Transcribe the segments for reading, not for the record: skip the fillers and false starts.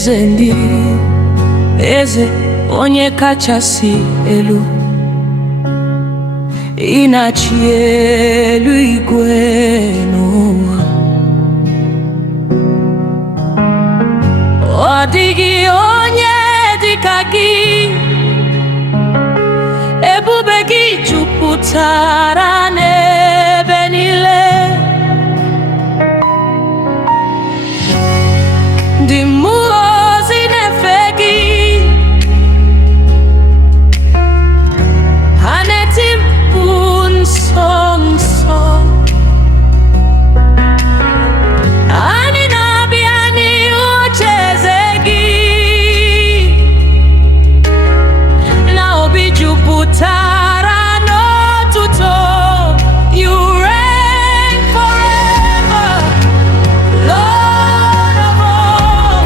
eze ndị eze, onye kachasị elu, ị na-achị eluigwe n'ụwa. Ọ dịghị onye dịka gị, ebube gị jupụtara n'ebe niile. Ndị mmụọ ozi na-efe gị, ha na-eti mkpu nsọ nsọ. Anyị na-abịa n'ihu ocheeze gị, na obi jupụtara n'otuto. You reign forever, Lord of all.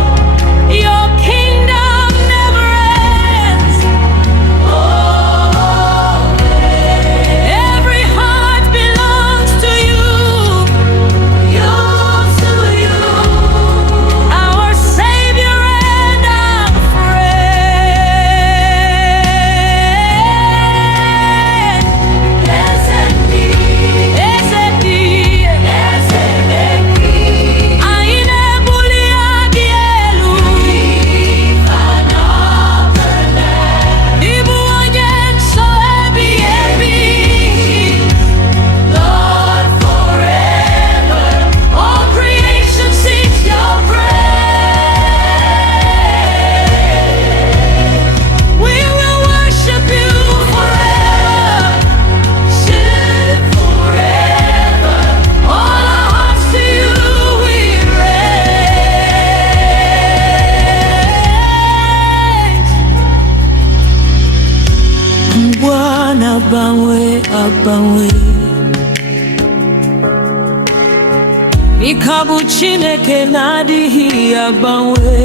Your kingdom never ends. Oh, every heart belongs to you. You to you, our Savior and our friend. Ezendi, Ezendi, Ezendi. Anyị na-ebuli gị elu. Ị bụ onye nsọ ebighị ebi. Lord forever, all creation sings your praise. We will worship you forever, sing forever. All our hearts to you we raise. Bwana agbanwe agbanwe, ike bụ Chineke na-adịghị agbanwe.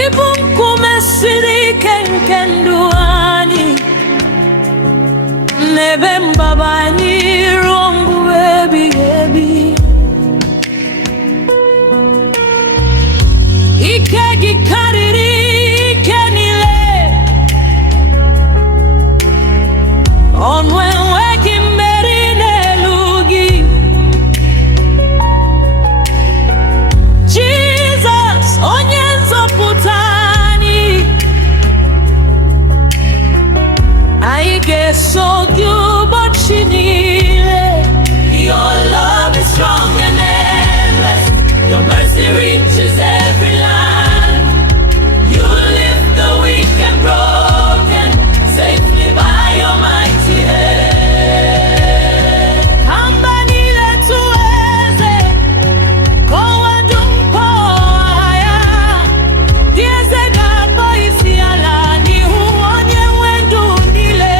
Ịbụ nkume siri ike nke ndụ anyị, n'ebe mgbaba anyị ruo mgbe ebighị ebi. Ike gị karịrị ike niile, ọnụ enweghị mmeri n'elu gị. Jizọs, onye nzọpụta anyị, anyị ga-eso gị ụbọchị niile. Your love is strong and endless. Your mercy reaches every land. You lift the weak and broken safely by your mighty hand. Hamba niile tuweze, kowa dumpo haya. Dieze gakpo isi ala n'ihu onye nwe ndụ niile.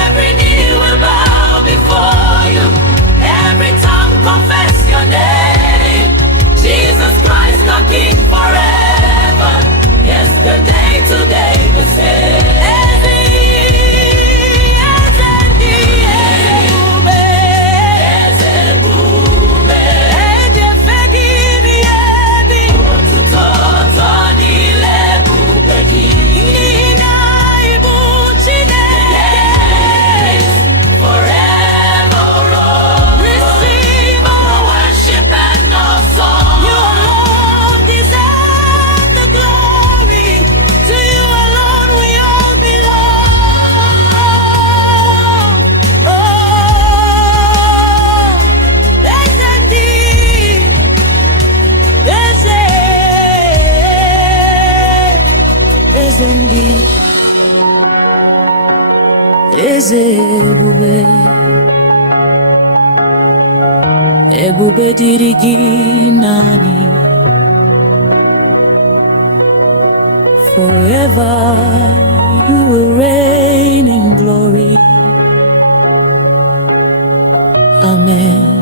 Every knee will bow before you. Every tongue confess your name. Jesus Christ, the King forever. Yesterday, today, the same. Ezendi, Ezebube, Ezebube. Ejefegi ni ebi, otuto niile bube gị. N'ihi na ị bụ Chineke, forever, Lord. Receive our worship and our song. You alone deserve the glory. To you alone we all belong. Oh, Ezendi, Ezendi, Ezebube. Ebube dịrị gị naanị. Forever you will reign in glory. Amen.